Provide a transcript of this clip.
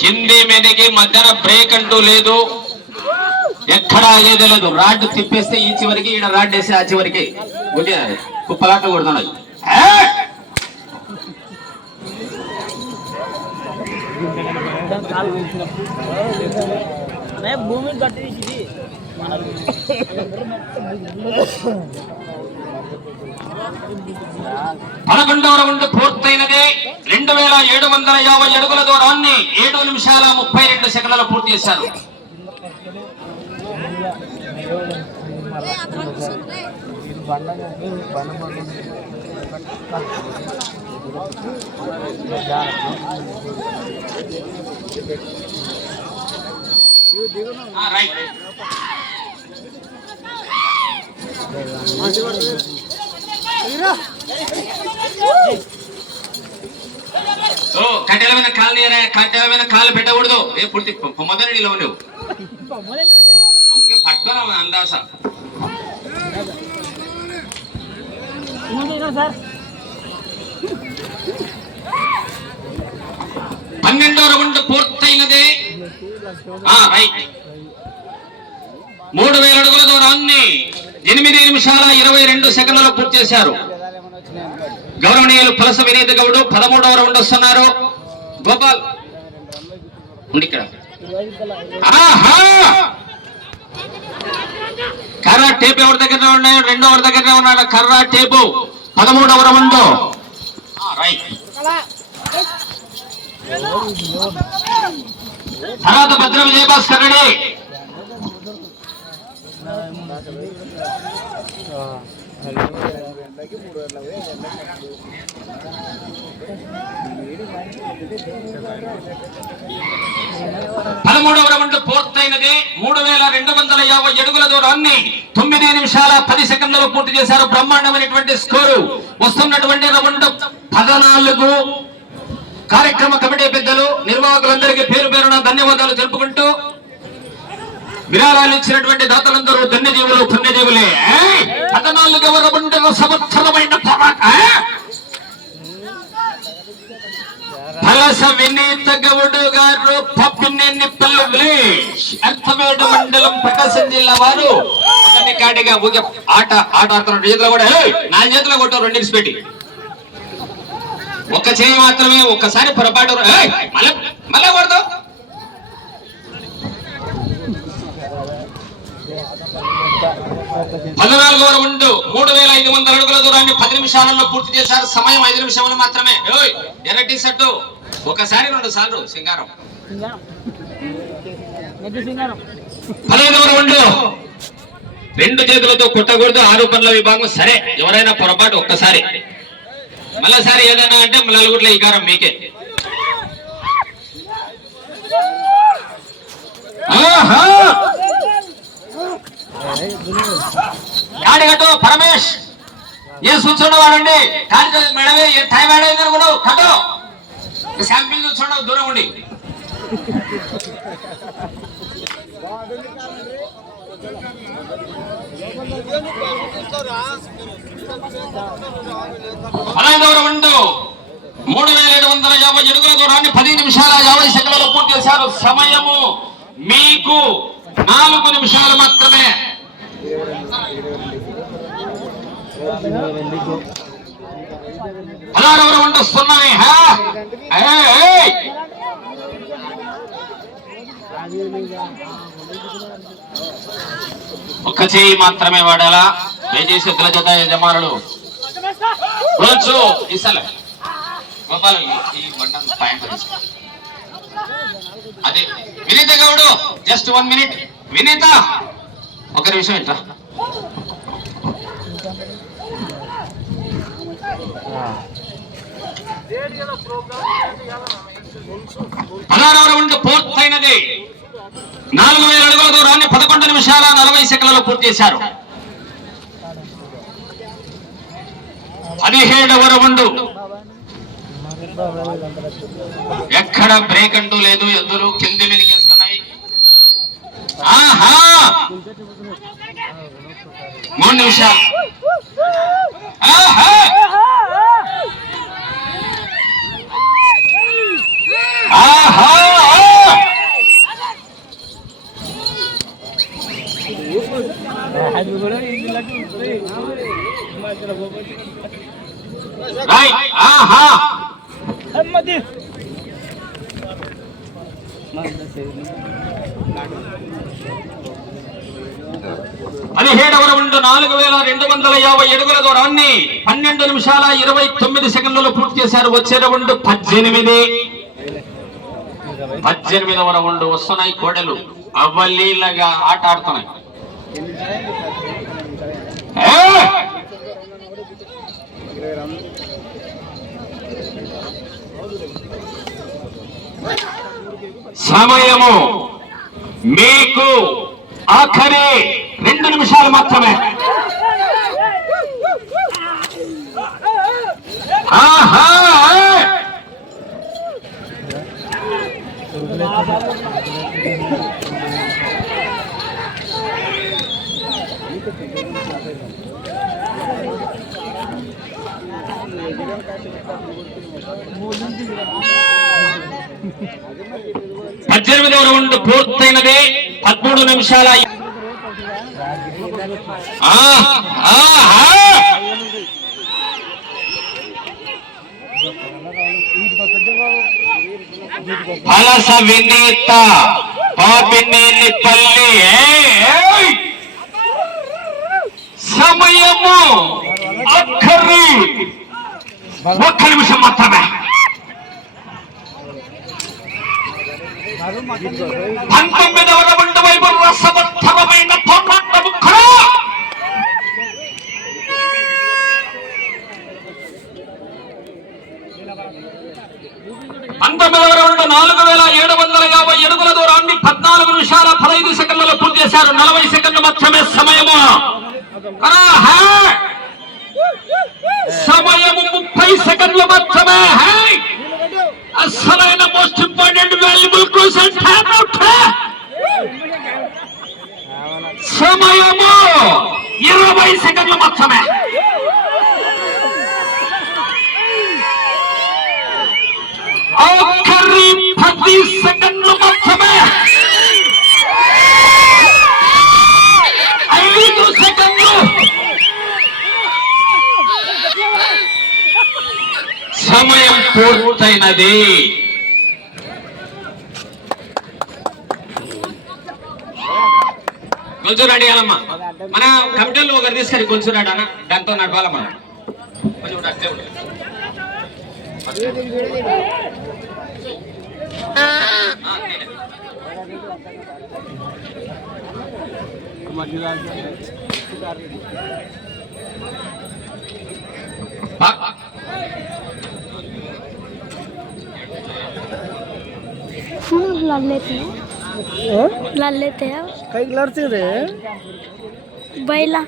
కింది మీదకి మధ్యన బ్రేక్ అంటూ లేదు, ఎక్కడ ఆగేదే లేదు. రాడ్ తిప్పేస్తే ఈ చివరికి, ఈడ రాడ్ వేస్తే ఆ చివరికి కుప్పలాట కొడుతున్నాయి. భూమి కట్టేసి 11వ రౌండ్ పూర్తయినది. 2750 అడుగుల దూరాన్ని 7 నిమిషాల 32 సెకండ్లలో పూర్తి చేశారు. కట్టెలమైన కాలు పెట్టకూడదు. ఏ పుట్టి మొదటి నీళ్ళు ఉండవు పట్టుకున్నా అందాస. 12వ రౌండ్ పూర్తయినది. 3000 అడుగుల దూరాన్ని 8 నిమిషాల 22 సెకండ్లలో పూర్తి చేశారు. గౌరవనీయులు పులస వినీత్ గౌడ్ 13వ రౌండ్ వస్తున్నారు. గోపాల్ ఇక్కడ కర్రా టేపు ఎవరి దగ్గర ఉన్నాయో, 2వ దగ్గర ఉన్నాడు కర్రా టేపు. 13వ రౌండ్ తర్వాత భద్ర విజయభాస్కర్ రెడ్డి. పదమూడవ రౌండ్ పూర్తయినది. 3250 అడుగుల దూరాన్ని 9 నిమిషాల 10 సెకండ్లలో పూర్తి చేశారు. బ్రహ్మాండమైనటువంటి స్కోరు. వస్తున్నటువంటి రౌండ్ 14. కార్యక్రమ కమిటీ పెద్దలు, నిర్వాహకులందరికీ పేరు పేరున ధన్యవాదాలు తెలుపుకుంటూ, విరాళాలు ఇచ్చినటువంటి దాతలందరూ ధన్యజీవులు, పుణ్యజీవులే. 14వ రౌండ్ సంవత్సరమైన పలస వినీత గౌడ్ గారు, పప్పినేనిపల్లి విలేజ్, అర్థమేడు మండలం, ప్రకాశం జిల్లా వారు కాడిగా ఆట ఆడుతున్న చేతిలో కూడా నా చేతిలో కొట్టారు. 2 నిమిషం పెట్టి ఒక్క చేయి మాత్రమే. ఒక్కసారి పొరపాటు మళ్ళీ కొడతావు. 14వ రౌండ్ 3500 అడుగుల దూరాన్ని 10 నిమిషాలలో పూర్తి చేశారు. సమయం 5 నిమిషాలు మాత్రమే. ఎర్ర టీ షర్టు ఒకసారి 2 సార్లు సింగారం. 15వ రౌండ్ 2 చేతులతో కొట్టకూడదు. ఆరోపణల విభాగం సరే. ఎవరైనా పొరపాటు ఒక్కసారి మళ్ళీసారి ఏదైనా అంటే నలుగురిలో ఈకారం మీకే. కాడిగట్టు పరమేష్ ఏ సూచన వాడండి. కాడి మెడవే టైం ఆడేది కూడా కట్టు. శాంపిల్ చూసుకోండి, దూరం ఉండి. పదహైదవ రౌండ్ 3750 అడుగుల దూరాన్ని 10 నిమిషాల 50 సెకండ్లలో పూర్తి చేశారు. సమయము మీకు 4 నిమిషాలు మాత్రమే. 16వ రౌండ్ వస్తున్నాయి. ఒక్క చేయి మాత్రమే వాడాలా. దయచేసి ఉగ్ర జత యజమానులు రోజు ఇసలే గోపాల్ ఈ బండ పాయింట్ అదే. Vineetha Goud just 1 minute. వినీత ఒక నిమిషం ఇట్లా. 16వ రౌండ్ పూర్తయినది. 4000 అడుగుల దూరాన్ని 11 నిమిషాల 40 సెకండ్లలో పూర్తి చేశారు. 17వ రౌండ్ ఎక్కడ బ్రేక్ అంటూ లేదు. ఎద్దులు కింది మీదకి వస్తున్నాయి. 3 నిమిషాలు. ఆహా 17వ రౌండ్ 4250 అడుగుల దూరాన్ని 12 నిమిషాల 29 సెకండ్లలో పూర్తి చేశారు. వచ్చే రౌండ్ 18వ రౌండ్ వస్తున్నాయి. కోడలు అవలీలగా ఆట ఆడుతున్నాయి. సమయము మీకు ఆఖరి 2 నిమిషాలు మాత్రమే. పద్దెనిమిదవ రౌండ్ పూర్తయినది. 13 నిమిషాల పలస వినీత పాపినేనిపల్లి. సమయము ఆఖరి 1 నిమిషం మాత్రమే. 19వ రౌండ్ వైపు రసవత్తరమైన పోరాట ముక్కలు. 19వ రౌండ్ 4750 అడుగుల దూరాన్ని 14 నిమిషాల 15 సెకండ్లలో పూర్తి చేశారు. 40 సెకండ్లు మాత్రమే సమయము. సమయము 30 సెకండ్లు మాత్రమే. అసలైన most important valuable question time out. సమయము 20 సెకండ్లు మాత్రమే. ఆఖరి 10 సెకండ్లు మాత్రమే. 5 సెకండ్లు. సమయం పూర్తయినది. కొంచెం అమ్మ మన కమిటీలో ఒకరు తీసుకొని కొంచెం అన్న దాంతో నడవాలమ్మా. కొంచెం అట్లే ఉంటుంది. लाल लेते हैं कई लड़ते रहे बैला